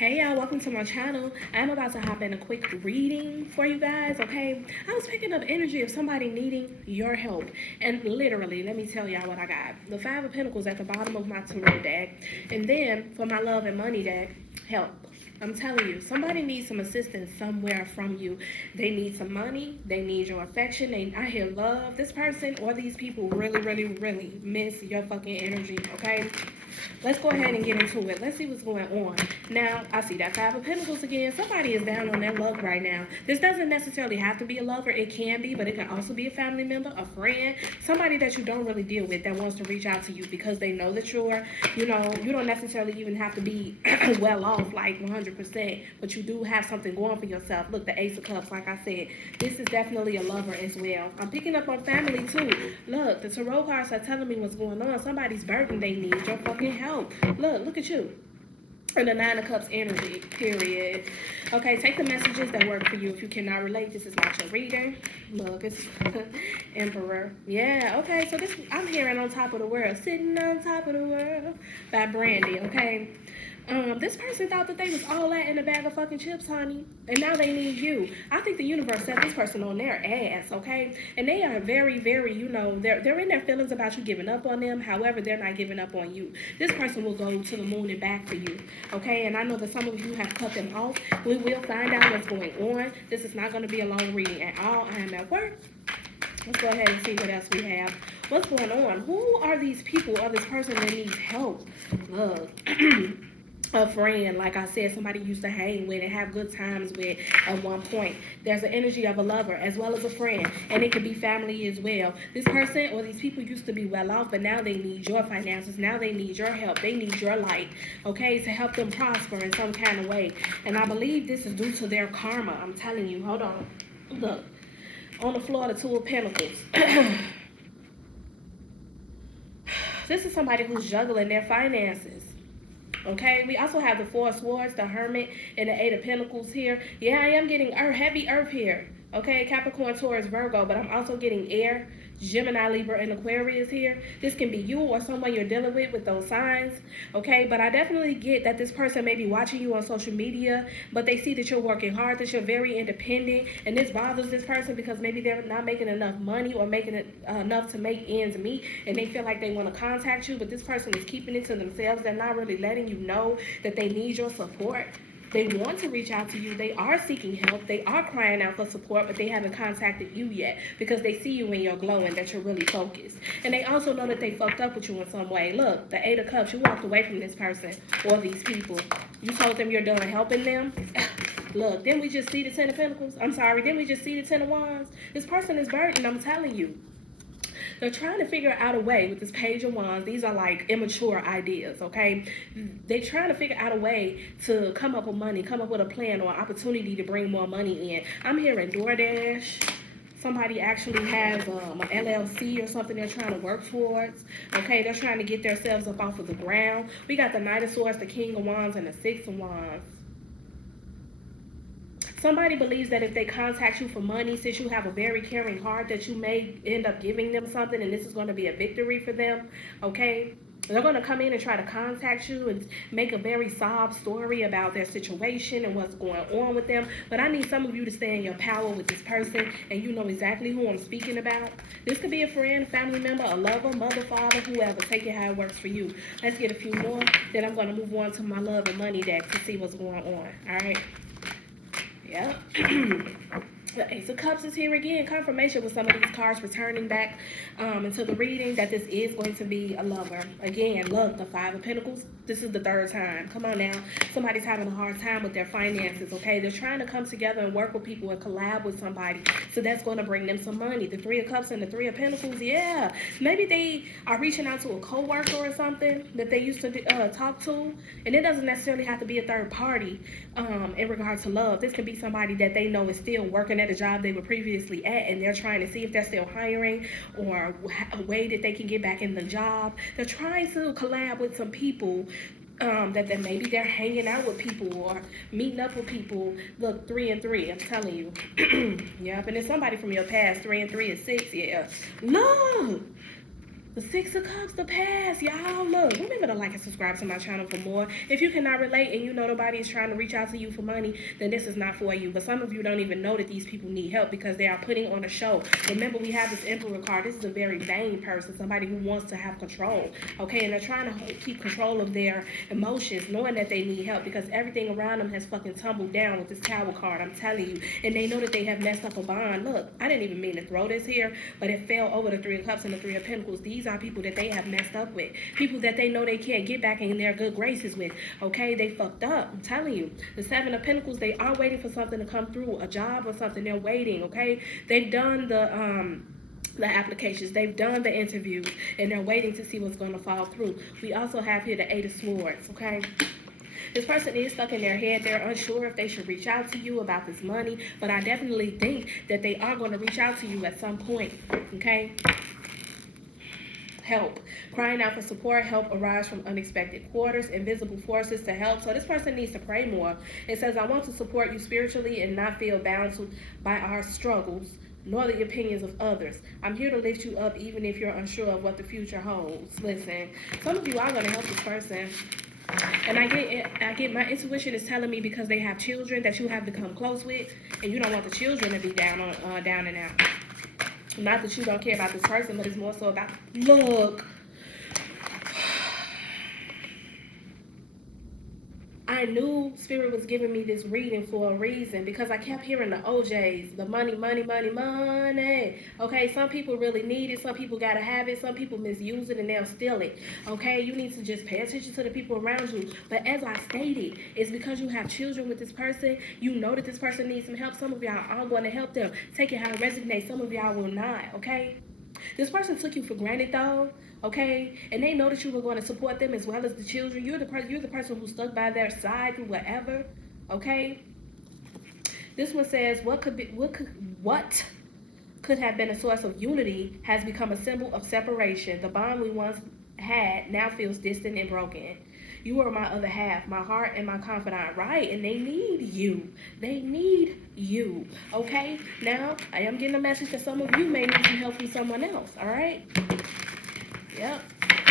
Hey y'all, welcome to my channel. I'm about to hop in a quick reading for you guys, okay? I was picking up energy of somebody needing your help. And literally, let me tell y'all what I got. The Five of Pentacles at the bottom of my tarot deck. And then for my love and money deck, help. I'm telling you, somebody needs some assistance somewhere from you. They need some money. They need your affection. I hear love. This person or these people really miss your fucking energy, okay? Let's go ahead and get into it. Let's see what's going on. Now, I see that Five of Pentacles again. Somebody is down on their luck right now. This doesn't necessarily have to be a lover. It can be, but it can also be a family member, a friend, somebody that you don't really deal with that wants to reach out to you because they know that you're, you don't necessarily even have to be well off like 100%, but you do have something going for yourself. Look, the Ace of Cups, like I said, this is definitely a lover as well. I'm picking up on family too. Look, the tarot cards are telling me what's going on. Somebody's burden they need your fucking help. Look at you. And the Nine of Cups energy, period. Okay, take the messages that work for you. If you cannot relate, this is not your reading. Look, it's Emperor. Yeah, okay, so this, I'm hearing On Top of the World, Sitting on Top of the World by Brandy, okay? This person thought that they was all that in a bag of fucking chips, honey, and now they need you. I think the universe set this person on their ass, okay? And they are very, they're in their feelings about you giving up on them. However, they're not giving up on you. This person will go to the moon and back for you, okay? And I know that some of you have cut them off. We will find out what's going on. This is not going to be a long reading at all. I am at work. Let's go ahead and see what else we have. What's going on? Who are these people or this person that needs help? Look. A friend, like I said, somebody used to hang with and have good times with at one point. There's an energy of a lover as well as a friend, and it could be family as well. This person or these people used to be well off, but now they need your finances. Now they need your help. They need your light, okay, to help them prosper in some kind of way. And I believe this is due to their karma. I'm telling you. Hold on. Look. On the floor, the Two of Pentacles. This is somebody who's juggling their finances. Okay, we also have the Four of Swords, the Hermit, and the Eight of Pentacles here. Yeah, I am getting heavy earth here. Okay, Capricorn, Taurus, Virgo, but I'm also getting air, Gemini, Libra, and Aquarius here. This can be you or someone you're dealing with those signs. Okay, but I definitely get that this person may be watching you on social media, but they see that you're working hard, that you're very independent, and this bothers this person because maybe they're not making enough money or making it enough to make ends meet, and they feel like they want to contact you, but this person is keeping it to themselves. They're not really letting you know that they need your support. They want to reach out to you. They are seeking help. They are crying out for support, but they haven't contacted you yet because they see you when you're glowing, that you're really focused. And they also know that they fucked up with you in some way. Look, the Eight of Cups, you walked away from this person or these people. You told them you're done helping them. Look, didn't we just see the Ten of Pentacles? I'm sorry, didn't we just see the Ten of Wands? This person is burdened, I'm telling you. They're trying to figure out a way with this Page of Wands. These are like immature ideas, okay? They're trying to figure out a way to come up with money, come up with a plan or opportunity to bring more money in. I'm hearing DoorDash. Somebody actually has an LLC or something they're trying to work towards. Okay, they're trying to get themselves up off of the ground. We got the Knight of Swords, the King of Wands, and the Six of Wands. Somebody believes that if they contact you for money, since you have a very caring heart, that you may end up giving them something, and this is going to be a victory for them, okay? They're going to come in and try to contact you and make a very sob story about their situation and what's going on with them. But I need some of you to stay in your power with this person, and you know exactly who I'm speaking about. This could be a friend, family member, a lover, mother, father, whoever. Take it how it works for you. Let's get a few more. Then I'm going to move on to my love and money deck to see what's going on, all right? Yeah. The Ace of Cups is here again. Confirmation with some of these cards returning back into the reading that this is going to be a lover. Again, look, the Five of Pentacles. This is the third time. Come on now. Somebody's having a hard time with their finances, okay? They're trying to come together and work with people and collab with somebody. So that's going to bring them some money. The Three of Cups and the Three of Pentacles, yeah. Maybe they are reaching out to a co-worker or something that they used to talk to. And it doesn't necessarily have to be a third party in regards to love. This can be somebody that they know is still working at a job they were previously at, and they're trying to see if they're still hiring or a way that they can get back in the job. They're trying to collab with some people that maybe they're hanging out with people or meeting up with people. Look, 3 and 3, I'm telling you. Yep, and it's somebody from your past. 3 and 3 is 6, yeah. Look! The Six of Cups, the past, y'all. Look, remember to like and subscribe to my channel for more. If you cannot relate and you know nobody is trying to reach out to you for money, then this is not for you. But some of you don't even know that these people need help because they are putting on a show. Remember, we have this Emperor card. This is a very vain person, somebody who wants to have control, okay? And they're trying to keep control of their emotions, knowing that they need help because everything around them has fucking tumbled down with this Tower card, I'm telling you. And they know that they have messed up a bond. Look, I didn't even mean to throw this here, but it fell over the Three of Cups and the Three of Pentacles. These are people that they have messed up with, people that they know they can't get back in their good graces with, okay? They fucked up, I'm telling you. The Seven of Pentacles, they are waiting for something to come through, a job or something. They're waiting, okay? They've done the applications, they've done the interviews, and they're waiting to see what's going to fall through. We also have here the Eight of Swords, okay? This person is stuck in their head. They're unsure if they should reach out to you about this money, but I definitely think that they are going to reach out to you at some point, okay? Help. Crying out for support. Help arise from unexpected quarters. Invisible forces to help. So this person needs to pray more. It says, I want to support you spiritually and not feel bound by our struggles, nor the opinions of others. I'm here to lift you up even if you're unsure of what the future holds. Listen, some of you are going to help this person. And I get my intuition is telling me because they have children that you have become close with, and you don't want the children to be down and out. Not that you don't care about this person, but it's more so about, look, I knew Spirit was giving me this reading for a reason because I kept hearing the OJs, the money, money, money, money. Okay, some people really need it. Some people got to have it. Some people misuse it and they'll steal it. Okay, you need to just pay attention to the people around you. But as I stated, it's because you have children with this person. You know that this person needs some help. Some of y'all are going to help them. Take it how it resonates. Some of y'all will not, okay? This person took you for granted though, okay? And they know that you were going to support them as well as the children. You're the person who stuck by their side through whatever, okay? This one says, what could have been a source of unity has become a symbol of separation. The bond we once had now feels distant and broken. You are my other half, my heart and my confidant, right? And they need you. They need you, okay? Now, I am getting a message that some of you may need some help from someone else, all right? Yep.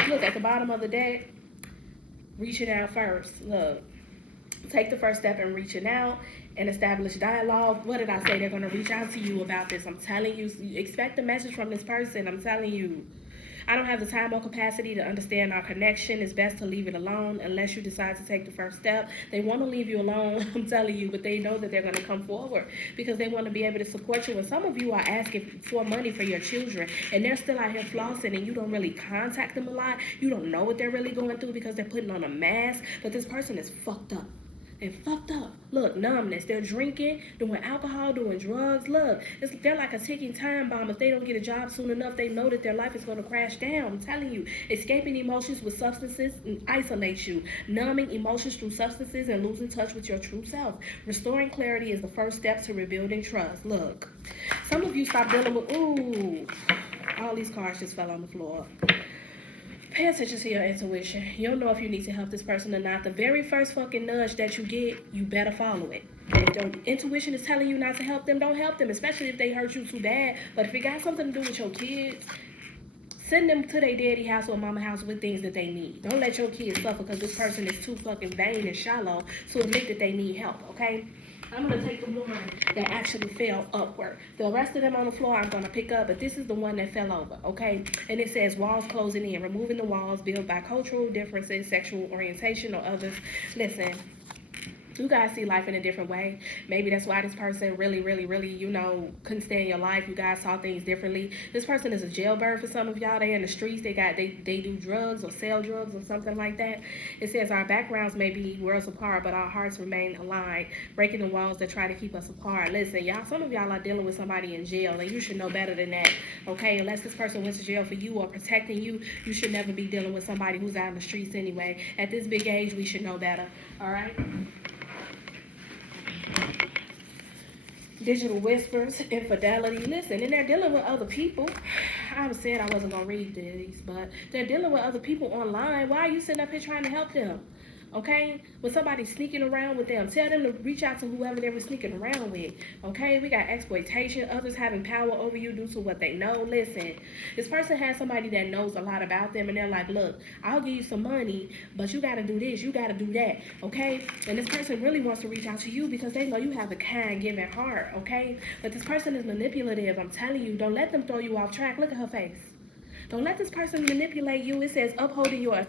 Look, at the bottom of the deck, reaching out first. Look, take the first step in reaching out and establish dialogue. What did I say? They're going to reach out to you about this. I'm telling you, expect a message from this person. I'm telling you. I don't have the time or capacity to understand our connection. It's best to leave it alone unless you decide to take the first step. They want to leave you alone, I'm telling you, but they know that they're going to come forward because they want to be able to support you. And some of you are asking for money for your children, and they're still out here flossing, and you don't really contact them a lot. You don't know what they're really going through because they're putting on a mask, but this person is fucked up. They're fucked up. Look, numbness. They're drinking, doing alcohol, doing drugs. Look, they're like a ticking time bomb. If they don't get a job soon enough, they know that their life is going to crash down. I'm telling you. Escaping emotions with substances isolates you. Numbing emotions through substances and losing touch with your true self. Restoring clarity is the first step to rebuilding trust. Look, some of you stop dealing with, ooh, all these cards just fell on the floor. Pay attention to your intuition. You'll know if you need to help this person or not. The very first fucking nudge that you get, you better follow it. If your intuition is telling you not to help them, don't help them, especially if they hurt you too bad. But if it got something to do with your kids, send them to their daddy house or mama house with things that they need. Don't let your kids suffer because this person is too fucking vain and shallow to admit that they need help, okay? I'm going to take the one that actually fell upward. The rest of them on the floor I'm going to pick up, but this is the one that fell over, okay? And it says walls closing in, removing the walls built by cultural differences, sexual orientation, or others. Listen, you guys see life in a different way. Maybe that's why this person really, you know, couldn't stay in your life. You guys saw things differently. This person is a jailbird for some of y'all. They in the streets. They do drugs or sell drugs or something like that. It says our backgrounds may be worlds apart, but our hearts remain aligned, breaking the walls that try to keep us apart. Listen, y'all, some of y'all are dealing with somebody in jail, and you should know better than that, okay? Unless this person went to jail for you or protecting you, you should never be dealing with somebody who's out in the streets anyway. At this big age, we should know better, all right? Digital whispers, infidelity. Listen, and they're dealing with other people. I said I wasn't going to read these, but they're dealing with other people online. Why are you sitting up here trying to help them? Okay? When somebody's sneaking around with them, tell them to reach out to whoever they were sneaking around with. Okay? We got exploitation, others having power over you due to what they know. Listen, this person has somebody that knows a lot about them, and they're like, look, I'll give you some money, but you got to do this, you got to do that. Okay? And this person really wants to reach out to you because they know you have a kind, giving heart. Okay? But this person is manipulative. I'm telling you, don't let them throw you off track. Look at her face. Don't let this person manipulate you. It says upholding your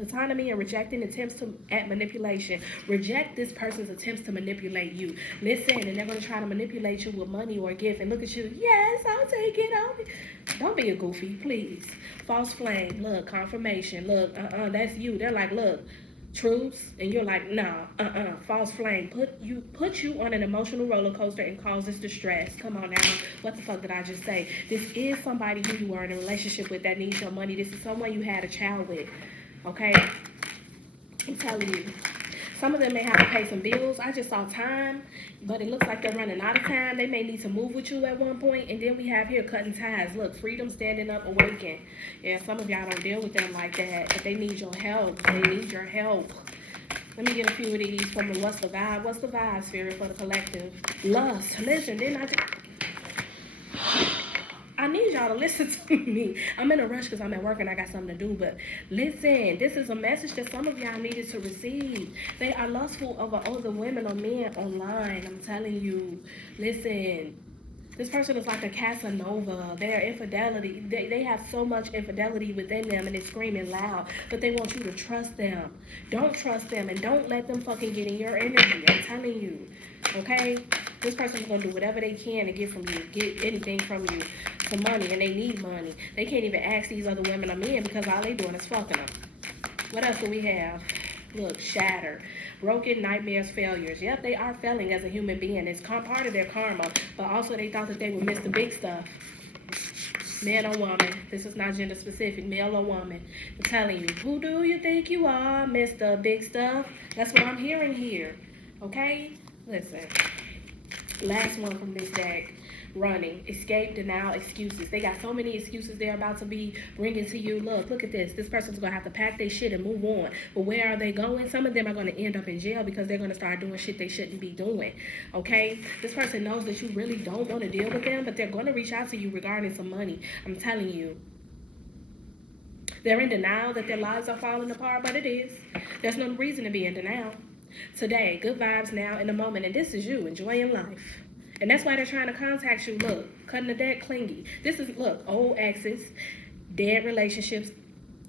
autonomy and rejecting attempts at manipulation. Reject this person's attempts to manipulate you. Listen, and they're going to try to manipulate you with money or a gift. And look at you. Yes, I'll take it. Don't be a goofy, please. False flame. Look, confirmation. Look, that's you. They're like, look, truths, and you're like, nah, false flame. Put you on an emotional roller coaster and causes distress. Come on now. What the fuck did I just say? This is somebody who you are in a relationship with that needs your money. This is someone you had a child with. Okay? I'm telling you. Some of them may have to pay some bills. I just saw time, but it looks like they're running out of time. They may need to move with you at one point. And then we have here cutting ties. Look, freedom, standing up, awaken. Yeah, some of y'all don't deal with them like that, but they need your help. They need your help. Let me get a few of these from the What's the Vibe? What's the Vibe, Spirit, for the collective? Lust. Listen, I need y'all to listen to me. I'm in a rush because I'm at work and I got something to do. But listen, this is a message that some of y'all needed to receive. They are lustful over other women or men online. I'm telling you. Listen, this person is like a Casanova. Their infidelity, they have so much infidelity within them and it's screaming loud. But they want you to trust them. Don't trust them and don't let them fucking get in your energy. I'm telling you. Okay? This person is going to do whatever they can to get from you. Get anything from you. For money, and they need money. They can't even ask these other women or men because all they doing is fucking them. What else do we have? Look, shatter, broken, nightmares, failures. Yep, they are failing as a human being. It's part of their karma, but also they thought that they would miss the big stuff. Man or woman. This is not gender specific, male or woman. I'm telling you, who do you think you are, Mr. Big Stuff? That's what I'm hearing here. Okay? Listen. Last one from this deck. Running, escape, denial, excuses. They got so many excuses they're about to be bringing to you. Look at this. This person's going to have to pack their shit and move on. But where are they going? Some of them are going to end up in jail because they're going to start doing shit they shouldn't be doing. Okay? This person knows that you really don't want to deal with them, but they're going to reach out to you regarding some money. I'm telling you. They're in denial that their lives are falling apart, but it is. There's no reason to be in denial. Today, good vibes now in the moment, and this is you enjoying life. And that's why they're trying to contact you. Look, cutting the deck, clingy. This is, look, old exes, dead relationships,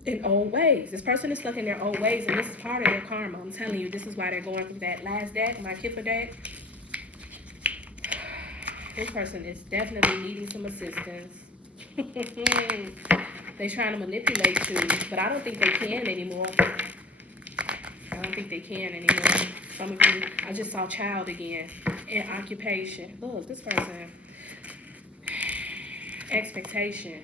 and old ways. This person is stuck in their old ways, and this is part of their karma. I'm telling you, this is why they're going through that last deck, my Kipper deck. This person is definitely needing some assistance. They're trying to manipulate you, but I don't think they can anymore. Some of you, I just saw child again. And occupation. Look, this person. Expectation.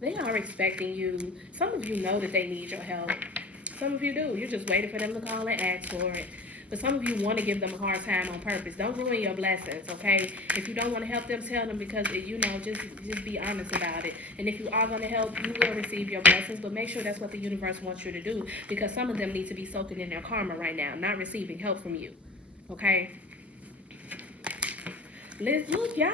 They are expecting you. Some of you know that they need your help. Some of you do. You're just waiting for them to call and ask for it. But some of you want to give them a hard time on purpose. Don't ruin your blessings, okay? If you don't want to help them, tell them because, just be honest about it. And if you are going to help, you will receive your blessings. But make sure that's what the universe wants you to do because some of them need to be soaking in their karma right now, not receiving help from you, okay? Look, y'all.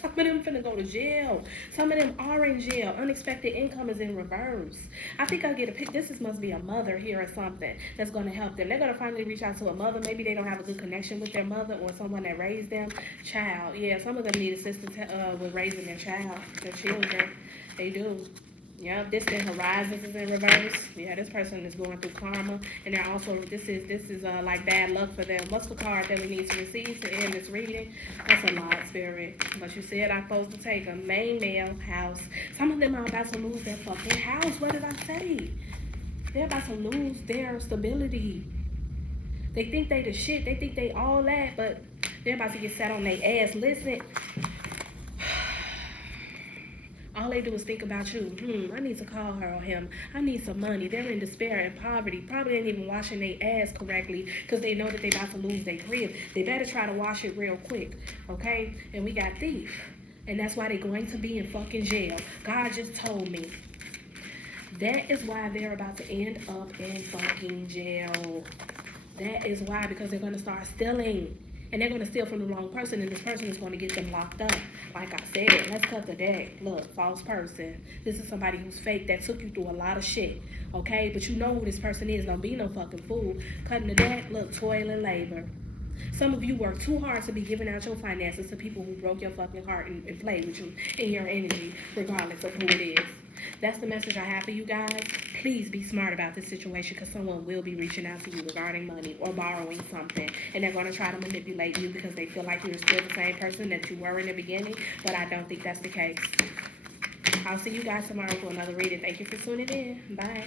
Some of them finna go to jail. Some of them are in jail. Unexpected income is in reverse. I think I'll get a pic. This must be a mother here or something that's going to help them. They're going to finally reach out to a mother. Maybe they don't have a good connection with their mother or someone that raised them. Child. Yeah, some of them need assistance with raising their children. They do. Yeah, distant horizons is in reverse. Yeah, this person is going through karma, and they're also this is like bad luck for them. What's the card that we need to receive to end this reading? That's a lot, Spirit. But you said I'm supposed to take a main male house. Some of them are about to lose their fucking house. What did I say? They're about to lose their stability. They think they the shit. They think they all that, but they're about to get sat on their ass. Listen. All they do is think about you. I need to call her or him. I need some money. They're in despair and poverty. Probably ain't even washing their ass correctly because they know that they about to lose their crib. They better try to wash it real quick, okay? And we got thief. And that's why they're going to be in fucking jail. God just told me. That is why they're about to end up in fucking jail. That is why, because they're going to start stealing. And they're going to steal from the wrong person, and this person is going to get them locked up. Like I said, let's cut the deck. Look, false person. This is somebody who's fake that took you through a lot of shit. Okay? But you know who this person is. Don't be no fucking fool. Cutting the deck, look, toil and labor. Some of you work too hard to be giving out your finances to people who broke your fucking heart and played with you and your energy, regardless of who it is. That's the message I have for you guys. Please be smart about this situation, because someone will be reaching out to you regarding money or borrowing something. And they're going to try to manipulate you because they feel like you're still the same person that you were in the beginning. But I don't think that's the case. I'll see you guys tomorrow for another reading. Thank you for tuning in. Bye.